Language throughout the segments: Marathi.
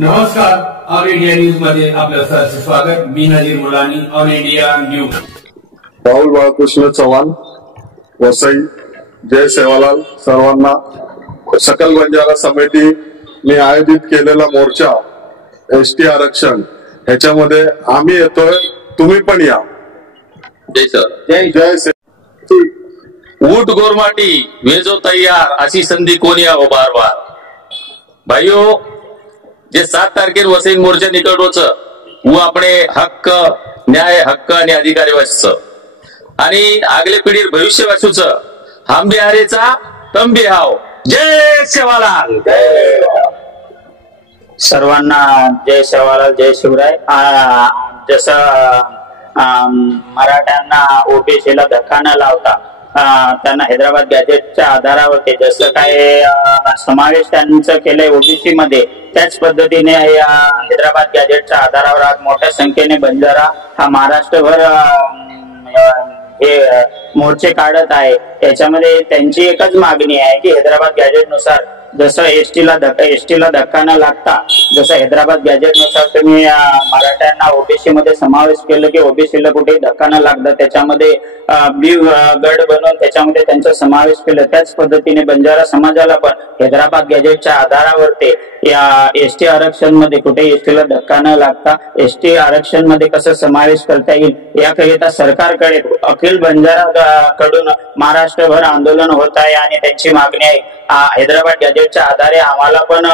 नमस्कार, ऑल इंडिया न्यूज मध्ये आपलं सहर्ष स्वागत. मी Nazir Mulani, All India News. Rahul Balkrishna Chavan, Vasai. जय सेवालाल सर्वांना. सकल बंजारा समितीने आयोजित केलेला मोर्चा एसटी आरक्षण ह्याच्यामध्ये आम्ही येतोय, तुम्ही पण या. जय सर. जय जय. ऊट गोरमाटी वेजो तैयार, अशी संधी कोणी यावं बार बार. भाईओ, जे 7 तारखेर वसई मोर्चा निकळोच वो આપણે हक्क न्याय हक्क आणि अधिकारी वाचचं आणि आगले पिढीर भविष्य वाचूचं. हम बिहारेचा तम बिहाव. जय सेवालाल. सर्वांना जय सेवालाल, जय शिवराय. जसं मराठ्यांना ओबीसीला धक्का न लावता त्यांना हैदराबाद गॅजेटच्या आधारावरती जसं काय समावेश त्यांचं केलंय ओबीसी मध्ये, त्याच पद्धतीने हैदराबाद गॅजेटच्या आधारावर आज मोठ्या संख्येने बंजारा हा महाराष्ट्रभर हे मोर्चे काढत आहे. याच्यामध्ये त्यांची एकच मागणी आहे की हैदराबाद गॅजेटनुसार जसं एसटीला धक्का न लागता जसं हैदराबाद गॅजेट नुसार तुम्ही मराठ्यांना ओबीसी मध्ये समावेश केलं की ओबीसीला कुठे धक्का न लागता त्याच्यामध्ये बी गट बनवून त्याच्यामध्ये त्यांचा समावेश केला, त्याच पद्धतीने बंजारा समाजाला पण हैदराबाद गॅजेटच्या आधारावरती या एसटी आरक्षण मध्ये कुठे एसटीला धक्का न लागता एसटी आरक्षण मध्ये कसं समावेश करता येईल याकरिता सरकारकडे अखिल बंजारा कडून महाराष्ट्रभर आंदोलन होत आहे आणि त्यांची मागणी आहे हैदराबाद गॅजेटच्या आधारे आम्हाला पण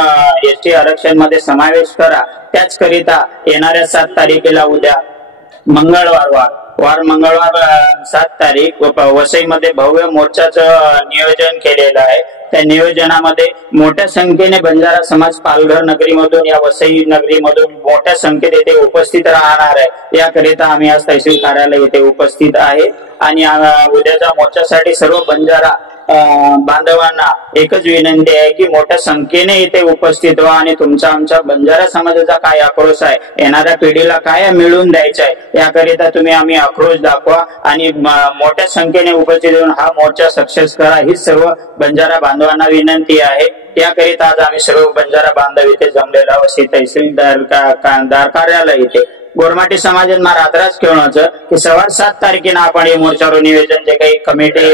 एसटी आरक्षण मध्ये समावेश करा. त्याच करिता येणाऱ्या 7 तारखेला उद्या मंगळवार मंगळवार 7 तारीख वसईमध्ये भव्य मोर्चाचं नियोजन केलेलं आहे. त्या नियोजनामध्ये मोठ्या संख्येने बंजारा समाज पालघर नगरीमधून या वसई नगरीमधून मोठ्या संख्येत येथे उपस्थित राहणार आहे. याकरिता आम्ही आज तहसील कार्यालय येथे उपस्थित आहे आणि उद्याच्या मोर्चासाठी सर्व बंजारा बांधवांना एकच विनंती आहे की मोठ्या संख्येने इथे उपस्थित व्हा आणि तुमचा आमच्या बंजारा समाजाचा काय आक्रोश आहे, येणाऱ्या पिढीला काय मिळवून द्यायचा आहे याकरिता तुम्ही आम्ही आक्रोश दाखवा आणि मोठ्या संख्येने उपस्थित होऊन हा मोर्चा सक्सेस करा, ही सर्व बंजारा बांधवांना विनंती आहे. याकरिता आज आम्ही सर्व बंजारा बांधव इथे जमलेला वसई तहसीलदार कार्यालय इथे गोरमाटी समाजात रातराज खेळण्याचं की सवार 7 तारखेला आपण हे मोर्चावर नियोजन जे काही कमिटी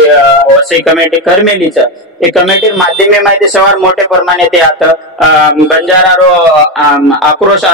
वसई कमिटी करमेलीचं हे कमिटी माध्यमे माहिती सवार मोठे प्रमाणे ते आता बंजारा रो आक्रोश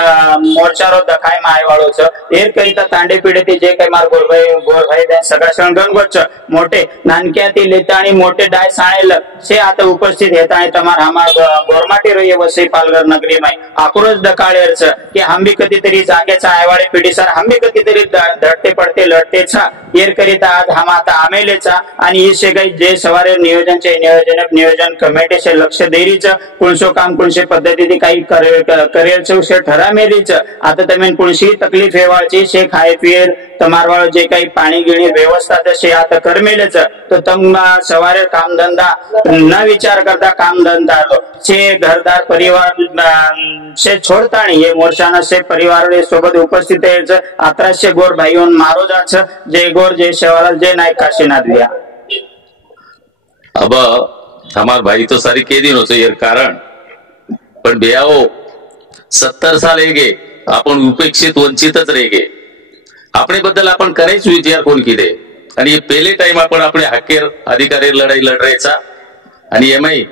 मोर्चा रो दखाय मायवाळोच एर करिता तांडे पिढे ते जे काही मार गोरभाई सगळ्या संगणगोच मोठे नानक्यातील येत आणि मोठे डाय साणेल से आता उपस्थित येत आणि तमार हमार गोरमाटी रो वसई पालघर नगरी माय आक्रोश दखाळेच की हम भी कधीतरी जागेचा आयवाळे पिढी सर हम भी कधीतरी धडते पडते लढतेचा एर करिता आज हम आता आमेलेचा आणि हे काही जे सवारे नियोजन कमिटीचे लक्ष देरीचं कुणसो काम कुणसे पद्धतीने काही करेलचं विषय ठरा मेरीचं आता तुम्ही कुणशी तकलीफ हेवाळची शे खाय पियर तमारवाळ जे काही पाणी गिणी व्यवस्था जसे आता करमेलेच तो तम सवारे कामधंदा न विचार करता कामधंदा शे घरदार परिवार शे छोडताणी हे मोर्चाना शे परिवार सोबत उपस्थित यायचं. 1100 गोर भाईओन मारो जायचं. जय गोर, जय सेवालाल, जय नायक काशीनाथ लिया. अब हमार भाई तो सारी के दिन होते यार कारण पण बेयाओ 70 साल हेगे आपण उपेक्षित वंचितच रेगे आपणे बद्दल आपण करायच विचार कोण किदे आणि हे पहिले टाइम आपण आपले हक्केर अधिकारी लढाई लढरायचा आणि एमआई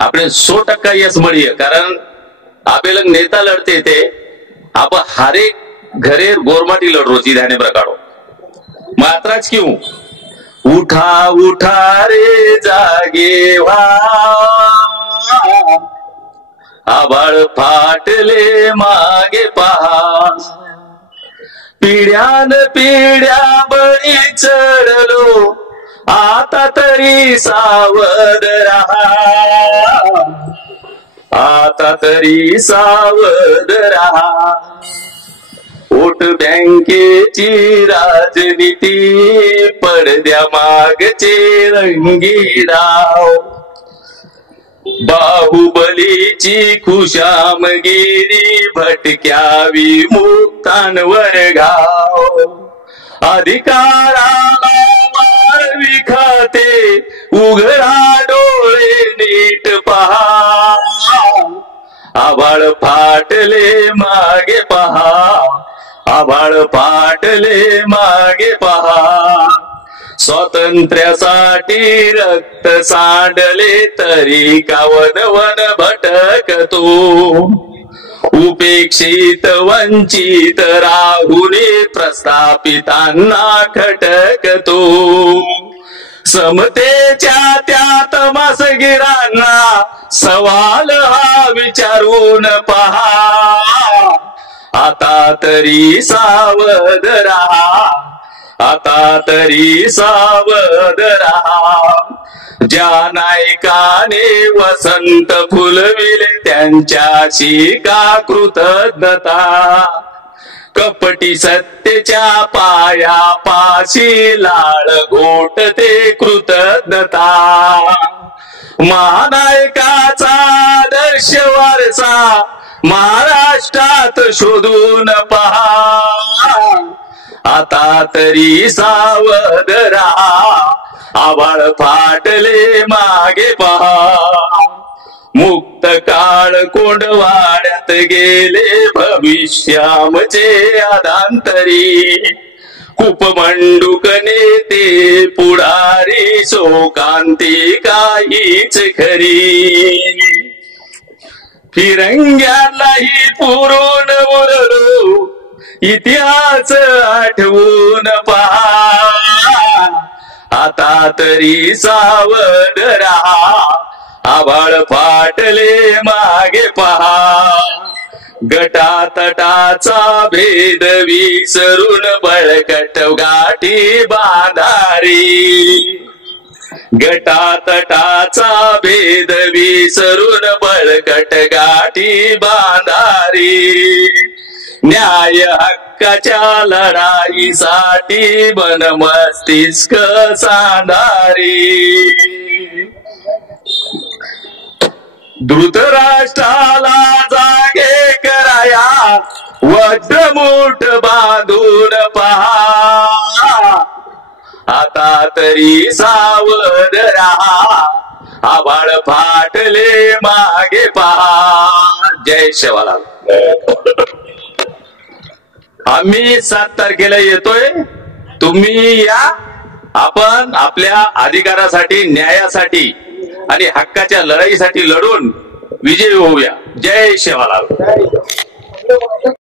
આપણે 100% यस મળીએ कारण आपेलंग नेता लढते ते आप हारे घरे गोरमाटी लढ रोची ध्याने प्रकारो मात्राच क्यों उठा उठा रे जागे व्हा आभाळ फाटले मागे पहा पिढ्यान पिढ्या बळी चढलो आता तरी सावध रहा आता तरी सावध रहा वोट बँकेची राजनीती पडद्या मागचे रंगी डाव बाहुबलीची खुशामगिरी भटक्यावी मुक्तांवर घाव अधिकाराला मारवी खाते उघडा डोळे नीट पहा आभाळ आभाळ फाटले मागे पहा, आभाळ फाटले मागे पहा. स्वातंत्र्यासाठी रक्त सांडले तरी का वन भटकतो. उपेक्षित वंचित राहुने प्रस्थापितांना खटकतो. समतेच्या त्या तमासगिरांना सवाल हा विचारून पहा. आता तरी सावध रहा, आता तरी सावध रहा. ज्या नायकाने वसंत फुलविले त्यांच्याशी का कृतज्ञता. कपटी सत्तेच्या पायापाशी लाळ घोटते कृतज्ञता. महानायकाचा आदर्श वारसा महाराष्ट्रात शोधून पहा. आता तरी सावध रहा, आभाळ फाटले मागे पहा. मुक्त काळ कोंडवाड्यात गेले भविष्यामचे अधांतरी. कुपमंडूक नेते पुढारी शोकांती काहीच खरी. फिरंग्यालाही पुरून उरलो इतिहास आठवून पहा. आता तरी सावध रहा, आभाळ फाटले मागे पहा. गटातटाचा भेद विसरून बळकट गाठी बांधारी. गटातटाचा भेद विसरून बळकट गाठी बांधारी. न्याय हक्काच्या लढाईसाठी मनमस्तिष्क सांधारी. धृतराष्ट्राला जागे कराया वज्रमुठ बांधून पहा. आता तरी सावध रहा, आभाळ फाटले मागे पहा. जय शिवलाल. आम्ही 7 तारखेला येतोय, तुम्ही या. आपण आपल्या अधिकारासाठी, न्यायासाठी आणि हक्काच्या लढाईसाठी लढून विजयी होऊया. जय शिवलाल.